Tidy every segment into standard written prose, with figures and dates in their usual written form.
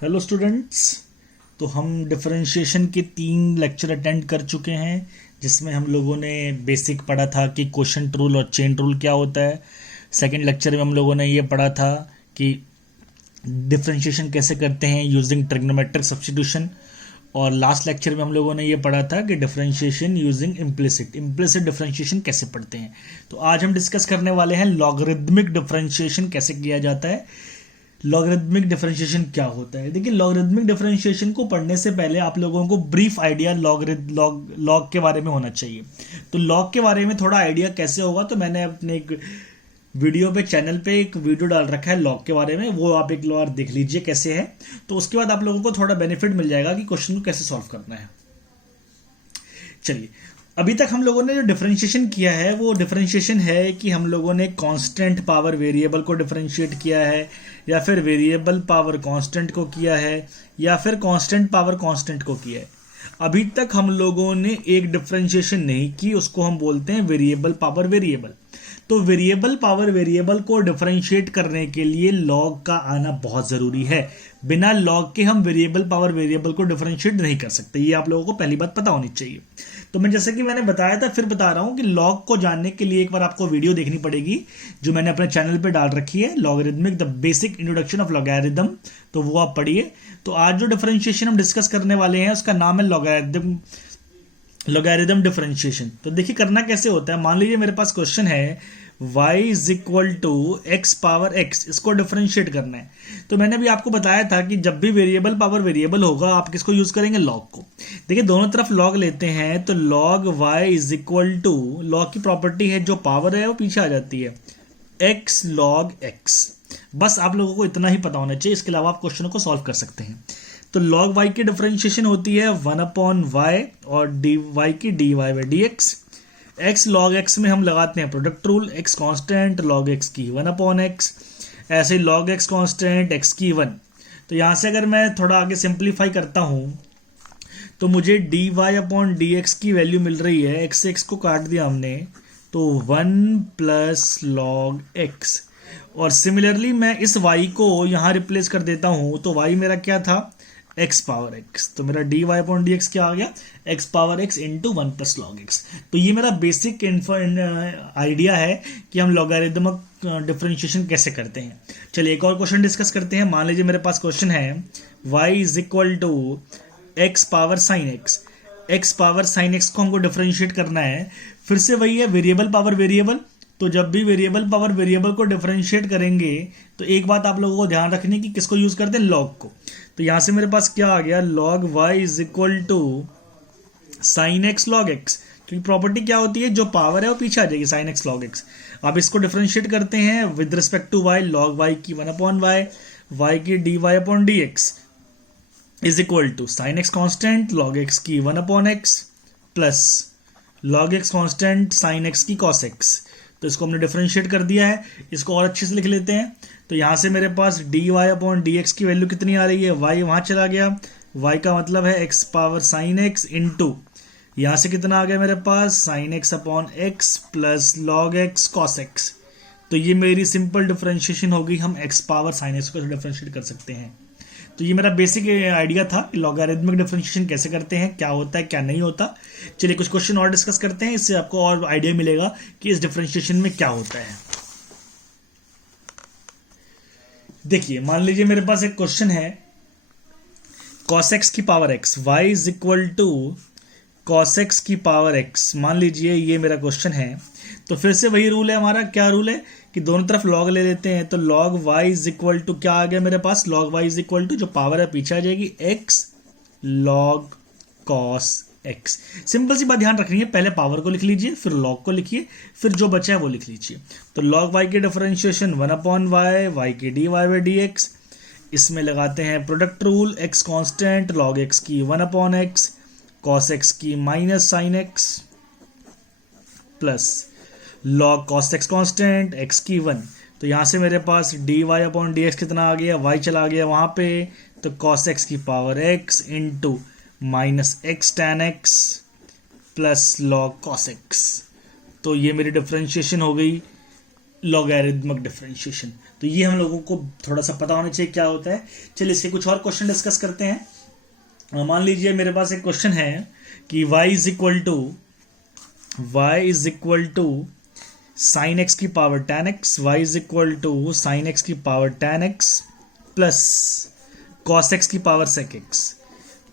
Hello students. तो हम differentiation के 3 लेक्चर अटेंड कर चुके हैं, जिसमें हम लोगों ने बेसिक पढ़ा था कि क्वोशंट रूल और चेन रूल क्या होता है। सेकंड लेक्चर में हम लोगों ने ये पढ़ा था कि डिफरेंशिएशन कैसे करते हैं यूजिंग ट्रिग्नोमेट्रिक सब्स्टिट्यूशन। और लास्ट लेक्चर में हम लोगों ने ये पढ़ा था कि differentiation using implicit implicit differentiation कैसे पढ़ते हैं। तो आज हम डिस्कस करने वाले हैं लॉगरिदमिक डिफरेंशिएशन कैसे किया जाता है। लॉगरिदमिक डिफरेंशिएशन क्या होता है। देखिए, लॉगरिदमिक डिफरेंशिएशन को पढ़ने से पहले आप लोगों को ब्रीफ आइडिया लॉग के बारे में होना चाहिए। तो लॉग के बारे में थोड़ा आइडिया कैसे होगा, तो मैंने अपने एक वीडियो पे चैनल पे एक वीडियो डाल रखा है लॉग के बारे में, वो आप एक बार देख लीजिए कैसे है। तो उसके बाद आप लोगों को थोड़ा बेनिफिट मिल जाएगा कि क्वेश्चन को कैसे सॉल्व करना है। चलिए, अभी तक हम लोगों ने जो डिफरेंशिएशन किया है वो डिफरेंशिएशन है कि हम लोगों ने कांस्टेंट पावर वेरिएबल को डिफरेंशिएट किया है, या फिर वेरिएबल पावर कांस्टेंट को किया है, या फिर कांस्टेंट पावर कांस्टेंट को किया है। अभी तक हम लोगों ने एक डिफरेंशिएशन नहीं की, उसको हम बोलते हैं वेरिएबल पावर वेरिएबल। तो वेरिएबल पावर वेरिएबल को डिफरेंशिएट करने के लिए लॉग का आना बहुत ज़रूरी है। बिना लॉग के हम वेरिएबल पावर वेरिएबल को डिफरेंशिएट नहीं कर सकते, ये आप लोगों को पहली बात पता होनी चाहिए। तो मैं जैसे कि मैंने बताया था, फिर बता रहा हूं कि लॉग को जानने के लिए एक बार आपको वीडियो देखनी पड़ेगी जो मैंने अपने चैनल पे डाल रखी है, logarithmic the basic introduction of logarithm. तो वो आप पढ़िए। तो आज जो डिफरेंशिएशन हम डिस्कस करने वाले हैं उसका नाम है लॉगरिदम डिफरेंशिएशन। तो देखिए करना कैसे होता है। मान लीजिए मेरे पास क्वेश्चन है y is equal to x power x, इसको डिफरेंशिएट करना है। तो मैंने भी आपको बताया था कि जब भी वेरिएबल पावर वेरिएबल होगा आप किसको यूज करेंगे, लॉग को। देखिए दोनों तरफ लॉग लेते हैं तो log y is equal to, log की प्रॉपर्टी है जो पावर है वो पीछे आ जाती है, x log x। बस आप लोगों को इतना ही पता होना चाहिए, इसके अलावा आप क्वेश्चनों को सॉल्व कर सकते हैं। तो log y की डिफरेंशिएशन होती है 1/y और dy की dy by dx। x log x में हम लगाते हैं product rule, x constant log x की 1/x, ऐसे ही log x कांस्टेंट x की 1। तो यहाँ से अगर मैं थोड़ा आगे सिंप्लीफाई करता हूँ तो मुझे dy/dx की वैल्यू मिल रही है, x से x को काट दिया हमने तो 1 प्लस log x। और सिमिलरली मैं इस y को यहाँ रिप्लेस कर देता हूँ तो y मेरा क्या था, x पावर x। तो मेरा dy/dx क्या आ गया, x power x into 1 plus log x। तो ये मेरा बेसिक आइडिया है कि हम लॉगरिदमिक डिफरेंशिएशन कैसे करते हैं। चलिए एक और क्वेश्चन डिस्कस करते हैं। मान लीजिए मेरे पास क्वेश्चन है y is equal to x power sine x। x power sine x को हमको डिफरेंशिएट करना है। फिर से वही है, वेरिएबल पावर वेरिएबल। तो जब भी वेरिएबल पावर वेरिएबल को डिफरेंशिएट करेंगे तो एक बात आप लोगों को ध्यान रखनी है कि किसको यूज करते हैं, लॉग को। तो यहां से मेरे पास क्या आ गया, log y is equal to sine x log x. क्योंकि प्रॉपर्टी क्या होती है, जो पावर है वो पीछे आ जाएगी, साइन एक्स लॉग एक्स। अब इसको डिफरेंशिएट करते हैं with respect to y, log y की 1/y, y की dy/dx is equal to sine x constant log x की 1/x plus log x constant sine x की cos x। तो इसको हमने डिफरेंशिएट कर दिया है। इसको और अच्छे से लिख लेते हैं। तो यहां से मेरे पास dy/dx की वैल्यू कितनी आ रही है, y वहां चला गया, y का मतलब है x power sine x into यहां से कितना आ गया मेरे पास, sine x/x plus log x cos x। तो ये मेरी सिंपल डिफरेंशिएशन होगी, हम x पावर साइन x को डिफरेंशिएट कर सकते हैं। तो ये मेरा बेसिक आइडिया था कि लॉगरिदमिक डिफरेंशिएशन कैसे करते हैं, क्या होता है क्या नहीं होता। चलिए कुछ क्वेश्चन और डिस्कस करते हैं, इससे आपको और आइडिया मिलेगा कि इस डिफरेंशिएशन में क्या होता है। देखिए मान लीजिए मेरे पास एक क्वेश्चन है cos x की power x, y is equal to cos x की पावर x। मान लीजिए ये मेरा क्वेश्चन है। तो फिर से वही रूल है हमारा, क्या रूल है कि दोनों तरफ लॉग ले लेते हैं। तो log y is equal to क्या आ गया मेरे पास, log y is equal to जो पावर है पीछे आ जाएगी, x log cos x। Simple सी बात ध्यान रखनी है, पहले पावर को लिख लीजिए, फिर log को लिखिए, फिर जो बचा है वो लिख लीजिए। तो log y की डिफरेंशिएशन 1/y, y की dy/dx। इसमें लगाते हैं product rule, x constant log x की 1/x, cos x की minus sine x plus log cos x constant x की 1। तो यहां से मेरे पास dy/dx कितना आ गया, y चला गया वहां पे, तो cos x की power x into minus x tan x plus log cos x। तो ये मेरी डिफरेंशिएशन हो गई लॉगरिदमिक डिफरेंशिएशन। तो ये हम लोगों को थोड़ा सा पता होना चाहिए क्या होता है। चलिए इसके कुछ और क्वेश्चन डिस्कस करते हैं। मान लीजिए मेरे पास एक क्वेश्चन है कि y is equal to sine x की power tan x, y is equal to sine x की power tan x plus cos x की power sec x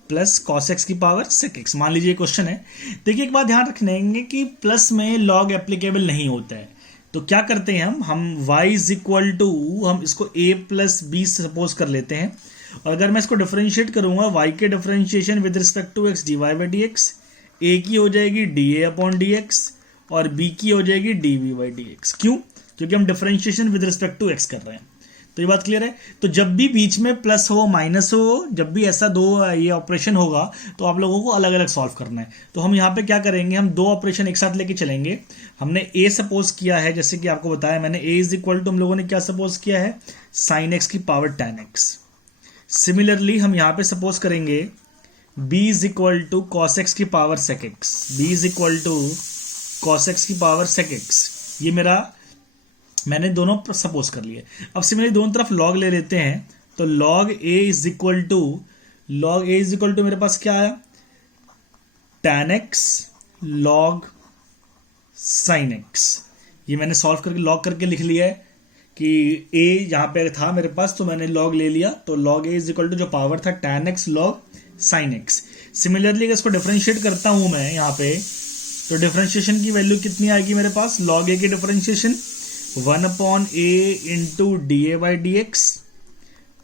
plus cos x की पावर sec x। मान लीजिए question है। देखिए एक बात ध्यान रखेंगे कि प्लस में लॉग एप्लीकेबल नहीं होता है, तो क्या करते हैं हम y इज इक्वल टू, हम इसको a प्लस बी सपोज कर लेते हैं, और अगर मैं इसको डिफरेंशिएट करूंगा y के differentiation with respect to x dy by d x, a की हो जाएगी dA अपॉन डी एक्स और b की हो जाएगी dv बाई डी एक्स। क्यों? क्योंकि हम differentiation with respect to x कर रहे हैं। तो ये बात क्लियर है। तो जब भी बीच में प्लस हो माइनस हो, जब भी ऐसा दो ये ऑपरेशन होगा तो आप लोगों को अलग अलग सॉल्व करना है। तो हम यहाँ पे क्या करेंगे, हम दो ऑपरेशन एक साथ लेके चलेंगे। हमने a सपोज किया है, जैसे कि आपको बताया मैंने, a इज इक्वल टू हम लोगों ने क्या सपोज किया है, साइन एक्स की पावर tan x। सिमिलरली हम यहाँ पे सपोज करेंगे b is equal to cos x की power sec x, b is equal to cos x की पावर sec x। ये मेरा मैंने दोनों सपोज कर लिए। अब सिमिलरली दोनों तरफ लॉग ले लेते हैं, तो log a is equal to मेरे पास क्या आया, tan x log sin x। ये मैंने सॉल्व करके लॉग करके लिख लिया है कि a यहाँ पे था मेरे पास, तो मैंने लॉग ले लिया, तो log a is equal to जो पावर था tan x log sin x। Similarly अगर इसको डिफरेंशिएट करता हूं मैं यहाँ पे, तो डिफरेंशिएशन की वैल्यू कितनी आएगी मेरे पास, लॉग a की differentiation 1 upon a into D A by d x,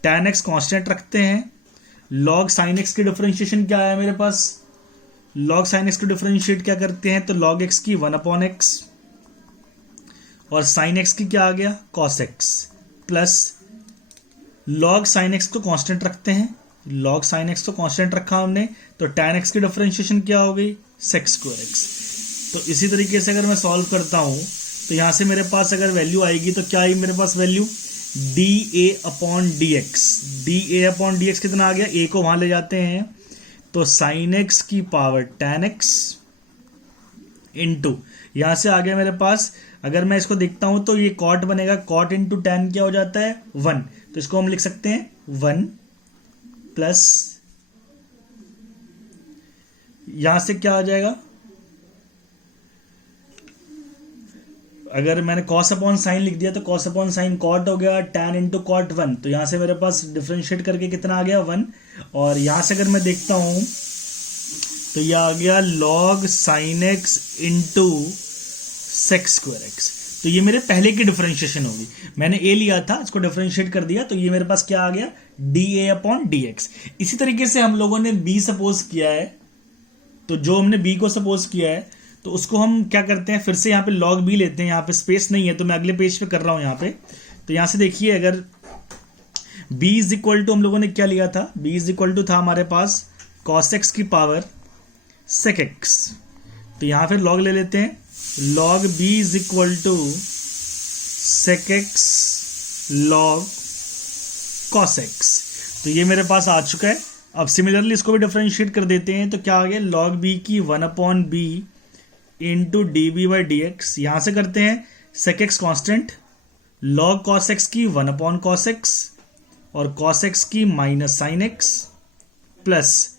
tan x constant रखते हैं, log sin x की डिफरेंशिएशन क्या आया मेरे पास, log sin x को डिफरेंशिएट क्या करते हैं, तो log x की 1 अपॉन x और sin x की क्या आ गया, cos x plus log sin x को कांस्टेंट रखते हैं, log sin x को कांस्टेंट रखा हमने, तो tan x की डिफरेंशिएशन क्या हो गई, sec स्क्वायर x। तो इसी तरीके से अगर मैं सॉल्व करता हूं तो यहां से मेरे पास अगर वैल्यू आएगी तो क्या आई मेरे पास value, d A upon d x कितना आ गया, a को वहां ले जाते हैं, तो साइन एक्स की पावर tan x इंटू, यहां से आ गया मेरे पास, अगर मैं इसको देखता हूं तो ये कॉट बनेगा, कॉट इंटू tan क्या हो जाता है 1, तो इसको हम लिख सकते हैं 1 प्लस, यहां से क्या आ जाएगा, अगर मैंने cos अपॉन साइन लिख दिया तो cos अपॉन साइन कॉट हो गया, tan इंटू कॉट 1, तो यहां से मेरे पास डिफरेंशिएट करके कितना आ गया 1, और यहां से अगर मैं देखता हूं तो यह आ गया log sin x into sec square x। तो ये मेरे पहले की डिफरेंशिएशन होगी, मैंने a लिया था, इसको डिफरेंशिएट कर दिया, तो ये मेरे पास क्या आ गया, dA अपॉन dx। इसी तरीके से हम लोगों ने b सपोज किया है, तो जो हमने b को सपोज किया है तो उसको हम क्या करते हैं, फिर से यहाँ पे log b लेते हैं, यहाँ पे स्पेस नहीं है तो मैं अगले पेज पे कर रहा हूँ यहाँ पे। तो यहाँ से देखिए, अगर b इज इक्वल टू हम लोगों ने क्या लिया था, b इज इक्वल टू था हमारे पास cos x की पावर sec x, तो यहाँ फिर log ले लेते हैं, log b is equal to sec x log cos x। तो ये मेरे पास आ चुका है। अब सिमिलरली इसको भी डिफरेंशिएट कर देते हैं, तो क्या आ गया, log b की 1 upon b into d b by d x, यहां से करते हैं sec x constant, log cos x की 1 अपॉन cos x और cos x की minus sin x plus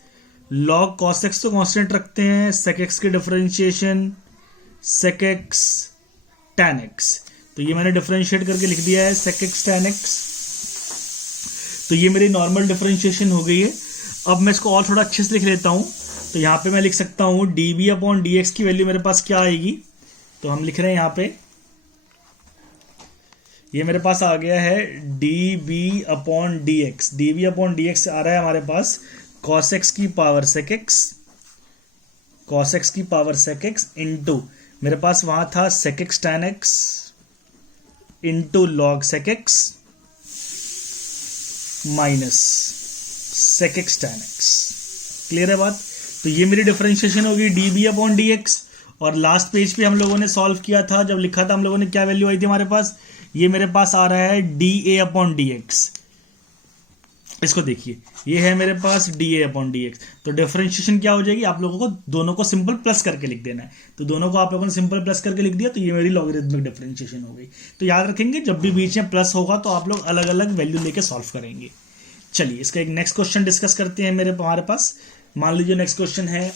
log cos x तो कांस्टेंट रखते हैं, sec x की differentiation sec x tan x, तो ये मैंने डिफरेंशिएट करके लिख दिया है sec x tan x। तो ये मेरी नॉर्मल डिफरेंशिएशन हो गई है। अब मैं इसको और थोड़ा अच्छे से लिख लेता हूं, तो यहाँ पे मैं लिख सकता हूँ dB अपॉन dx की वैल्यू मेरे पास क्या आएगी, तो हम लिख रहे हैं यहाँ पे, ये मेरे पास आ गया है dB upon dx, dB upon dx आ रहा है हमारे पास cos x की पावर sec x इंटू मेरे पास वहां था sec x tan x into log sec x minus sec x tan x। Clear है बात। तो ये मेरी डिफरेंशिएशन होगी dB अपॉन dx, और लास्ट पेज पे हम लोगों ने सॉल्व किया था, जब लिखा था हम लोगों ने क्या वैल्यू आई थी हमारे पास, ये मेरे पास आ रहा है dA अपॉन dx। इसको देखिए, ये है मेरे पास dA/dx, तो डिफरेंशिएशन क्या हो जाएगी, आप लोगों को दोनों को सिंपल प्लस करके लिख देना है। तो दोनों को आप लोगों ने सिंपल प्लस करके लिख दिया, तो ये मेरी लॉगरिथमिक डिफरेंशिएशन हो गई। तो याद रखेंगे जब भी बीच में प्लस होगा तो आप लोग अलग अलग वैल्यू लेके सॉल्व करेंगे। चलिए इसका एक नेक्स्ट क्वेश्चन डिस्कस करते हैं हमारे पास। मान लीजिए नेक्स्ट क्वेश्चन है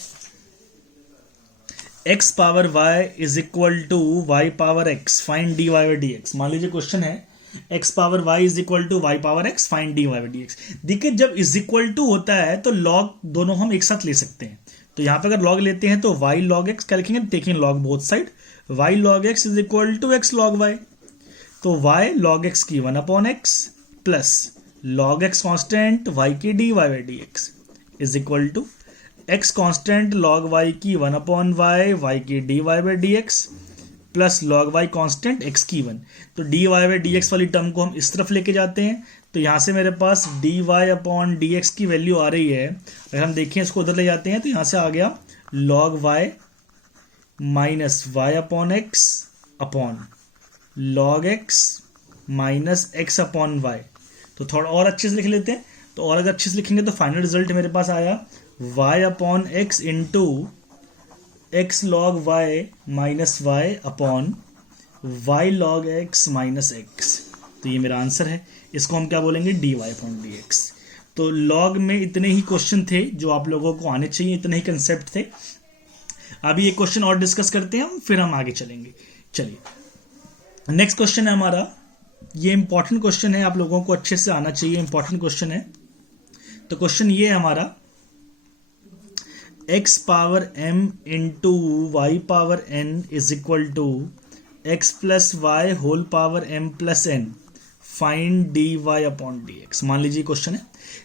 x power y is equal to y power x, find dy/dx। मान लीजिए क्वेश्चन है x power y is equal to y power x, find dy/dx। देखिए जब इज इक्वल टू होता है तो log दोनों हम एक साथ ले सकते हैं। तो यहां पे अगर log लेते हैं तो y log x क्या लिखेंगे, taking log both side, y log x is equal to x log y। तो y log x की 1/x plus log x constant y की dy/dx is equal to x constant log y की 1/y, y की dy/dx plus log y constant x की 1। तो dy/dx वाली term को हम इस तरफ लेके जाते हैं, तो यहाँ से मेरे पास dy/dx की वैल्यू आ रही है। अगर हम देखें इसको उधर ले जाते हैं तो यहाँ से आ गया log y minus y/x upon log x minus x/y। तो थोड़ा और अच्छे से लिख लेते हैं, तो और अगर अच्छे से लिखेंगे तो फाइनल रिजल्ट मेरे पास आया y/x into x log y minus y upon y log x minus x। तो ये मेरा आंसर है, इसको हम क्या बोलेंगे, dy/dx। तो log में इतने ही क्वेश्चन थे जो आप लोगों को आने चाहिए, इतने ही कंसेप्ट थे। अभी एक क्वेश्चन और डिस्कस करते हैं हम, फिर हम आगे चलेंगे। चलिए नेक्स्ट क्वेश्चन है हमारा, ये इंपॉर्टेंट क्वेश्चन है, आप लोगों को अच्छे से आना चाहिए, इंपॉर्टेंट क्वेश्चन है। तो क्वेश्चन ये है हमारा, x power m into y power n is equal to x plus y whole power m plus n, find dy/dx। मान लीजिए क्वेश्चन है,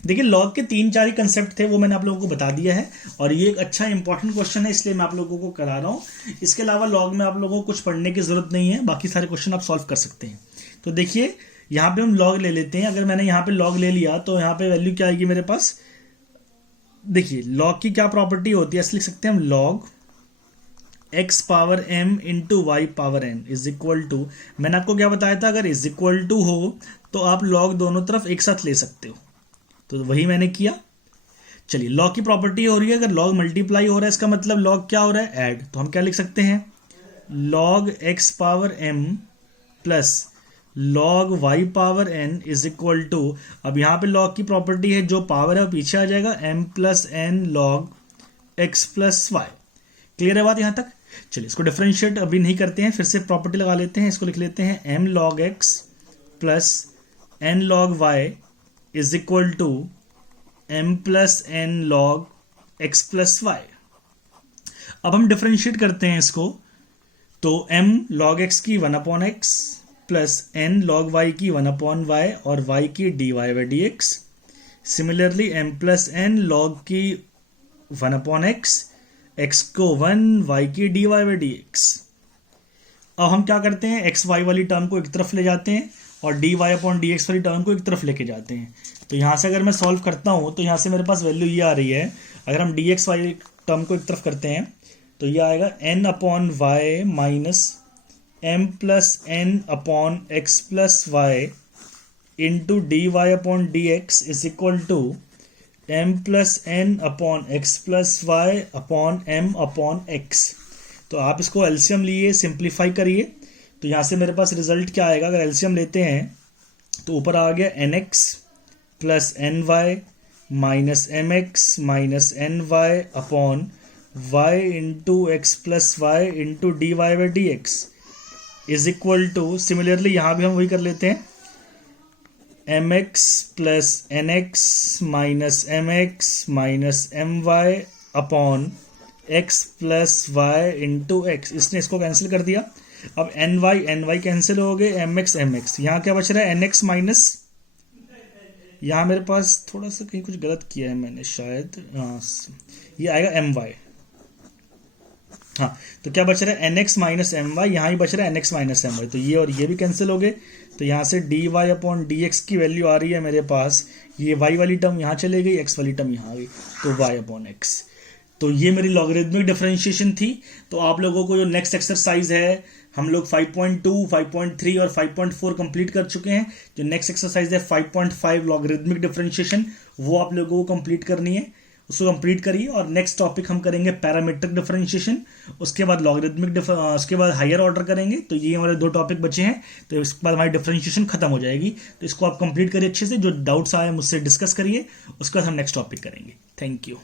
देखिए लॉग के 3-4 ही कंसेप्ट थे, वो मैंने आप लोगों को बता दिया है, और ये एक अच्छा इंपॉर्टेंट क्वेश्चन है इसलिए मैं आप लोगों को करा रहा हूँ। इसके अलावा लॉग में आप लोगों को कुछ पढ़ने की जरूरत नहीं है, बाकी सारे क्वेश्चन आप सॉल्व कर सकते हैं। तो देखिए यहाँ पे हम लॉग ले लेते हैं, अगर मैंने यहाँ पे लॉग ले लिया तो यहाँ पे वैल्यू क्या आएगी मेरे पास, देखिए लॉग की क्या प्रॉपर्टी होती है, ऐसे लिख सकते हैं हम log x power m into y power n is equal to, मैंने आपको क्या बताया था, अगर इज इक्वल टू हो तो आप लॉग दोनों तरफ एक साथ ले सकते हो, तो वही मैंने किया। चलिए लॉग की प्रॉपर्टी हो रही है, अगर लॉग मल्टीप्लाई हो रहा है इसका मतलब लॉग क्या हो रहा है, ऐड। तो हम क्या लिख सकते हैं, log x power m plus log y power n is equal to, अब यहाँ पे log की प्रॉपर्टी है जो पावर है वो पीछे आ जाएगा, m plus n log x plus y। Clear है बात यहाँ तक। चलिए इसको डिफरेंशिएट अभी नहीं करते हैं, फिर से प्रॉपर्टी लगा लेते हैं, इसको लिख लेते हैं m log x plus n log y is equal to m plus n log x plus y। अब हम डिफरेंशिएट करते हैं इसको, तो m log x की 1/x plus n log y की 1/y और y की dy/dx। Similarly m plus n log की 1/x, x को 1, y की dy/dx। अब हम क्या करते हैं, x y वाली टर्म को एक तरफ ले जाते हैं और dy/dx वाली टर्म को एक तरफ लेके जाते हैं। तो यहाँ से अगर मैं सॉल्व करता हूँ तो यहाँ से मेरे पास वैल्यू ये आ रही है, अगर हम dx वाली टर्म को एक तरफ करते हैं तो ये आएगा n/y minus m plus n upon x plus y into dy/dx is equal to m plus n upon x plus y upon m upon x। तो आप इसको एलसीएम लिए सिंप्लीफाई करिए, तो यहाँ से मेरे पास रिजल्ट क्या आएगा, अगर एलसीएम लेते हैं तो ऊपर आ गया nx plus ny minus mx minus ny upon y into x plus y into dy/dx is equal to, similarly यहाँ भी हम वही कर लेते हैं, mx plus nx minus mx minus my upon x plus y into x. इसने इसको cancel कर दिया, अब ny कैंसिल हो गए, mx यहाँ क्या बच रहा है, nx माइनस, यहाँ मेरे पास थोड़ा सा कहीं कुछ गलत किया है मैंने शायद, हाँ ये आएगा my। हाँ तो क्या बच रहा है, nx माइनस my, यहाँ ही बच रहा है nx माइनस my, तो ये और ये भी कैंसिल हो गए। तो यहाँ से dy/dx की वैल्यू आ रही है मेरे पास, ये y वाली टर्म यहाँ चले गई, x वाली टर्म यहाँ आ गई, तो y/x। तो ये मेरी लॉगरिदमिक डिफरेंशिएशन थी। तो आप लोगों को जो नेक्स्ट एक्सरसाइज है, हम लोग 5.2, 5.3 और 5.4 कंप्लीट कर चुके हैं। जो नेक्स्ट एक्सरसाइज है 5.5 लॉगरिदमिक डिफरेंशिएशन, वो आप लोगों को कंप्लीट करनी है। उसको कंप्लीट करिए और नेक्स्ट टॉपिक हम करेंगे पैरामीट्रिक डिफरेंशिएशन, उसके बाद लॉगरिदमिक, उसके बाद हायर ऑर्डर करेंगे। तो ये हमारे 2 टॉपिक बचे हैं, तो इसके बाद हमारी डिफरेंशिएशन खत्म हो जाएगी। तो इसको आप कंप्लीट करिए अच्छे से, जो डाउट्स आए मुझसे डिस्कस करिए, उसके बाद हम नेक्स्ट टॉपिक करेंगे। Thank you.